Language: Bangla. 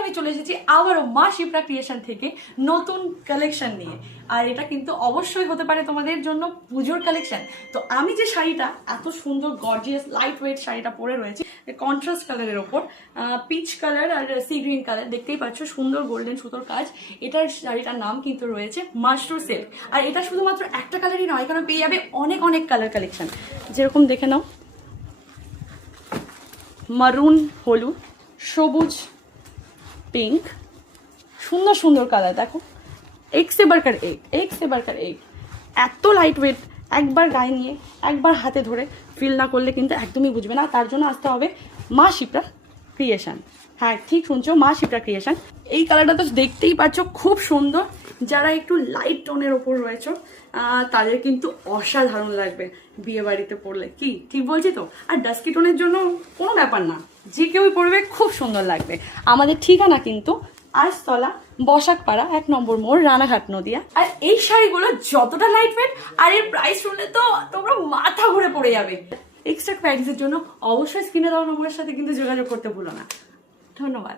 আমি চলে এসেছি আবারও মা শিপ্রা ক্রিয়েশন থেকে নতুন কালেকশন নিয়ে। আর এটা কিন্তু অবশ্যই হতে পারে তোমাদের জন্য পুজোর কালেকশন। তো আমি যে শাড়িটা এত সুন্দর গর্জিয়াস লাইট ওয়েট শাড়িটা পরে রয়েছি কন্ট্রাস্ট কালারের ওপর, পিচ কালার আর সি গ্রিন কালার, দেখতেই পাচ্ছ সুন্দর গোল্ডেন সুতোর কাজ। এটার শাড়িটার নাম কিন্তু রয়েছে মাশরু সিল্ক। আর এটা শুধুমাত্র একটা কালারই নয়, কারণ পেয়ে যাবে অনেক অনেক কালার কালেকশন। যেরকম দেখে নাও, মারুন হলুদ, সবুজ, পিঙ্ক, সুন্দর সুন্দর কালার। দেখো এক সে বারকার এক, এত লাইট ওয়েট। একবার গায়ে নিয়ে একবার হাতে ধরে ফিল না করলে কিন্তু একদমই বুঝবে না। তার জন্য আসতে হবে মা শিপ্রা ক্রিয়েশন। হ্যাঁ ঠিক শুনছো, মা শিপ্রা ক্রিয়েশন। এই কালারটা তো দেখতেই পাচ্ছ, খুব সুন্দর। যারা একটু লাইট টোনের ওপর রয়েছে তাদের কিন্তু অসাধারণ লাগবে বিয়ে বাড়িতে পরলে। কি ঠিক বলছি তো? আর ডাস্কি টোনের জন্য কোনো ব্যাপার না, যে কেউই পরবে খুব সুন্দর লাগবে। আমাদের ঠিকানা কিন্তু আজতলা, বসাকপাড়া, 1 নম্বর মোড়, রানাঘাট, নদিয়া। আর এই শাড়িগুলো যতটা লাইট ওয়েট, আর এর প্রাইস শুনলে তো তোমরা মাথা ঘুরে পড়ে যাবে। এক্সট্রা প্রাইসের জন্য অবশ্যই স্ক্রিনে দেওয়া নম্বরের সাথে কিন্তু যোগাযোগ করতে ভুলো না। ধন্যবাদ।